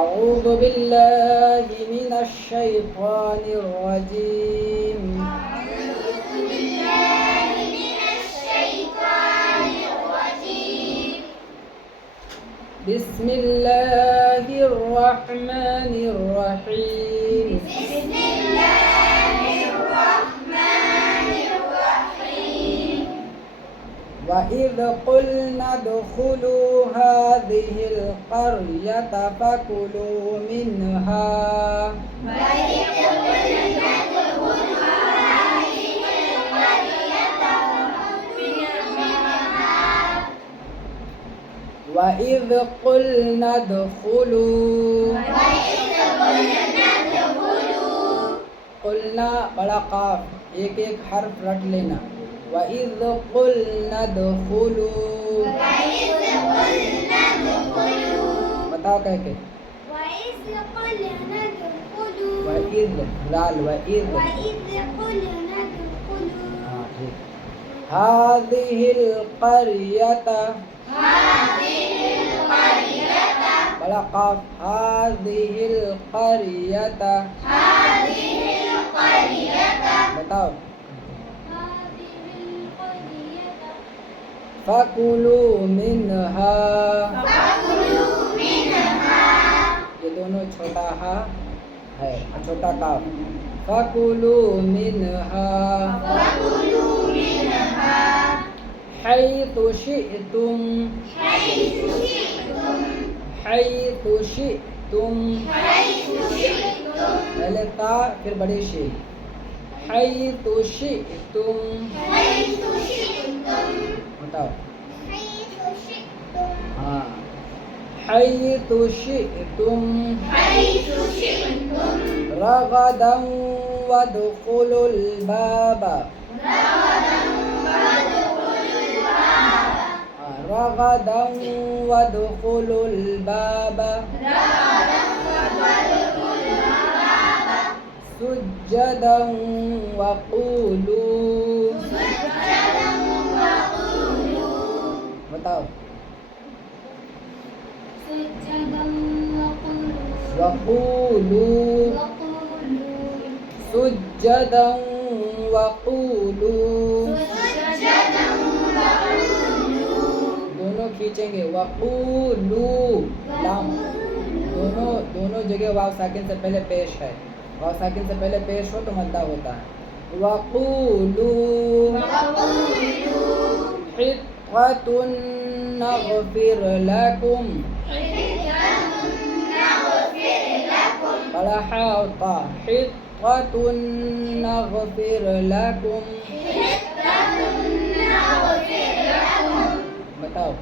أعوذ بالله من الشيطان الرجيم. بسم الله الرحمن الرحيم. وإذ قلنا ادخلوا هذه القرية فكلوا منها وإذ قلنا ادخلوا قلنا बड़ा काफ एक एक हर्फ रट लेना. وإذ قلنا ادخلوا बताओ कह के وإذ लाल وإذ हाँ ठीक. هذه القرية बड़ा काफ هذه القرية बताओ فكلوا منها ये दोनों छोटा हा है और छोटा काफ. فكلوا منها حيث شئتم حيث شئتم पहले ता फिर बड़े शे. حيث شئتم बताओ हाँ حيث شئتم رغدا وادخلوا الباب رغدا وادخلوا الباب سجدا وقولوا बताओ وقولوا سجدا وقولوا दोनों खींचेंगे. वक़ूलू लाम दोनों जगह वाव साकिन से पहले पेश है. वाव साकिन से पहले पेश हो तो मद्दा होता है. वक़ूलू हित्तुन नग़फ़िर लकुम बड़ा हा होता. हित्तुन नग़फ़िर लकुम बताओ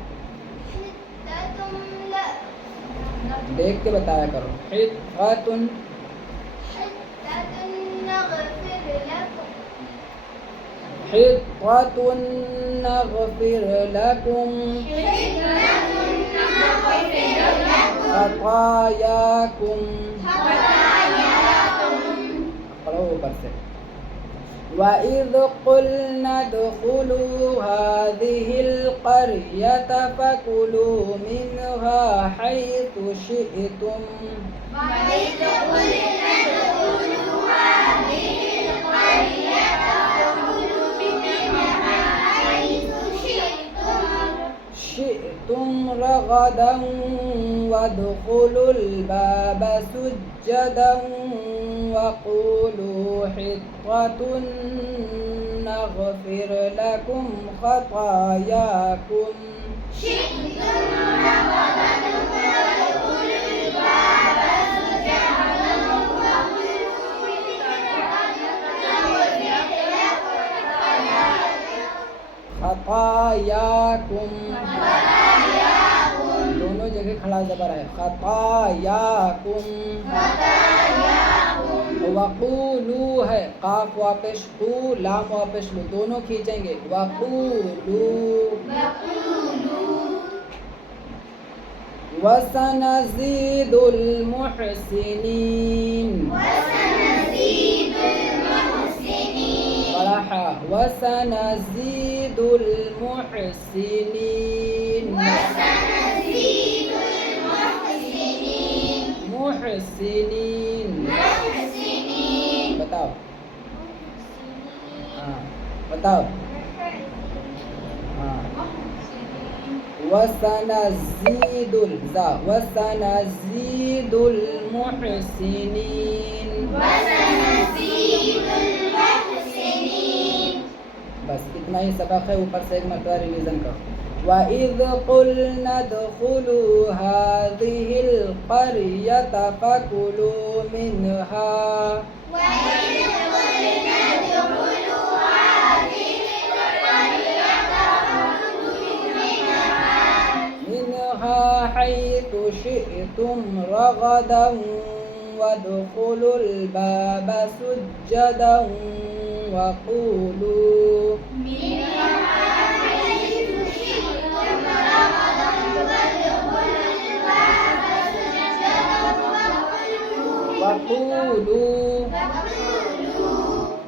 देख के बताया करो. हित्तुन हित्तुन नग़फ़िर लकुम खतायाकुम पढ़ो ऊपर से. وإذ قلنا ادخلوا هذه القرية فكلوا منها حيث شئتم شئتم رغدا وادخلوا الباب سجدا وقولوا حطة نغفر لكم خطاياكم खतायाकुम दोनों जगह खड़ा जबर है. खतायाकुम वक़ूलू है काफ वापिश कू लाम वापिश लू दोनों खींचेंगे. वक़ूलू वसनज़ीदुल मुहसिनीन बड़ा हा वसनज़ीदुल मुहसिनीन मुहसिनीन बताओ हाँ बताओ हाँ वसनज़ीदुल मुहसिनीन बस इतना ही सबक है ऊपर से एक मरतबा रिवीजन करो وَإِذْ قُلْنَا ادْخُلُوا هَٰذِهِ الْقَرْيَةَ فَكُلُوا مِنْهَا حيث شئتم رغدا وادخلوا الباب سجدا وقولوا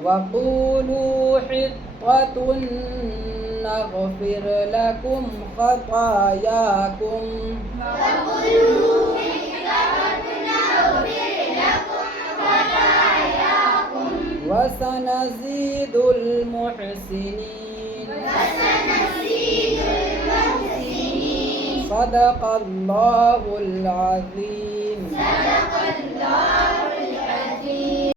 وقولوا حطة نغفر لكم خطاياكم وسنزيد المحسنين صدق الله العظيم